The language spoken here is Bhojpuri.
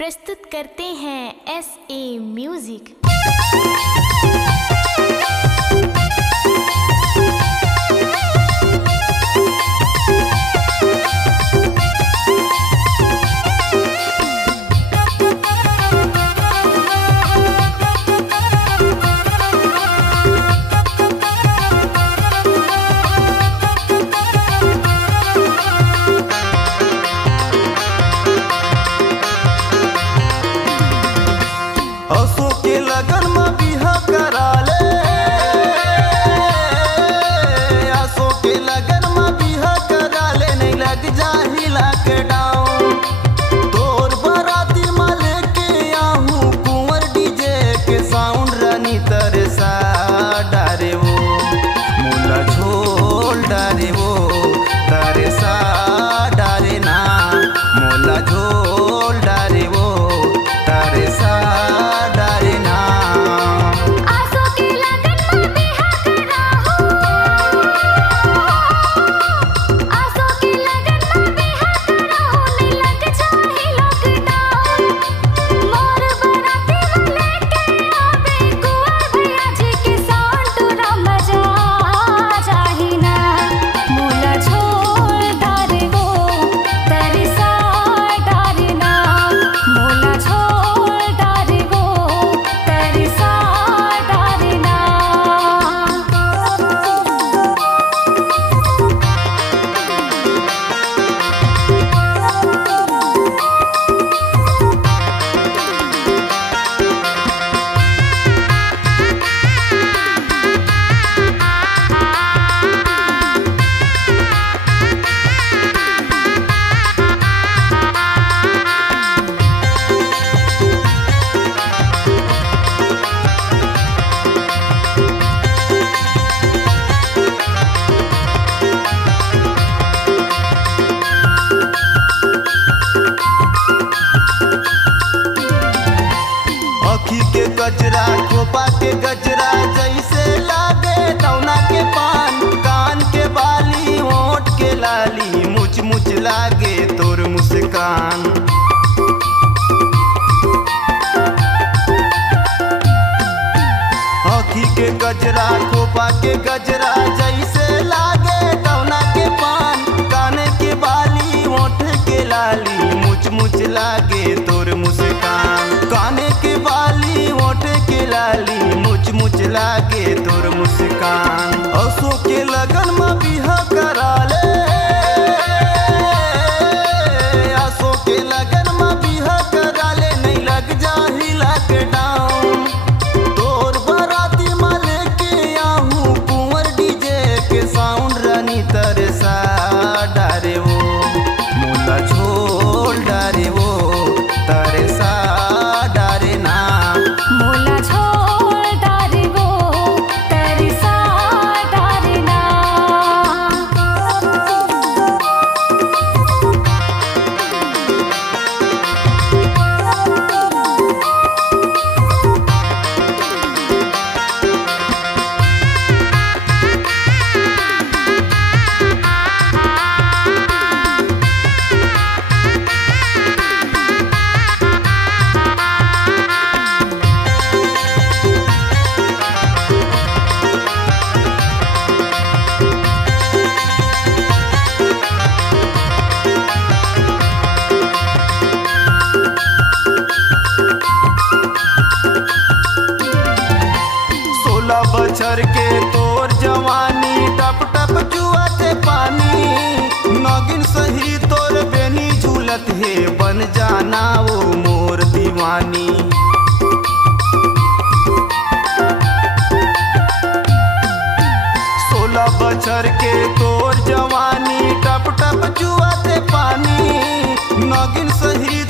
प्रस्तुत करते हैं SA म्यूजिक। असो के लगन में बिहा करा ले, असो के लगन में बिहा करा ले, नहीं लग जाही लॉकडाउन। तोर बाराती में लेके आहूं कुंवर डीजे के साउंड, रानी तरसा डारे वो मुला झोल डारे वो तरसा डारे ना, मुला झोल डारे वो तरसा डारे ना। आसो के लगन में बिहा कराहू, आसो के लगन में बिहा कराहू, नहीं लग जाही लॉकडाउन। मोर बाराती में लेके आवे कुंवर भैया जी के साउंड, तोरा मजा जाही ना, मुला झोल डारे वो तरसा डारे ना, मुला झोल डारे वो तरसा डारे ना। अखी के गजरा खोपा के गजरा जैसे लागे टौना के पान, कान के बाली होठ के लाली मुच मुच लागे तोर मुस्कान। अखी के गजरा खोपा के गजरा जैसे लागे टौना के पान, कान के बाली होठ के लाली मुच मुच लागे तोर मुस्कान। काने के बाली होठ के लाली मुच मुच लागे तोर मुस्कान। असो के लगन में बिहा करा ले, असो के लगन में बिहा करा ले, नहीं लग जाही लॉकडाउन। तोर बाराती में लेके आहूं कुंवर डीजे के साउंड, रानी तरसा डारे वो मुला झोल डारे वो तरसा डारे ना। मुला झोल डारे वो तरसा डारे ना। बछर के तोर जवानी टप टप जुआते पानी, नगिन सही तोर बेनी झूलत है, बन जाना वो मोर दीवानी। 16 बछर के तोर जवानी टप टप जुआते पानी, नगिन सही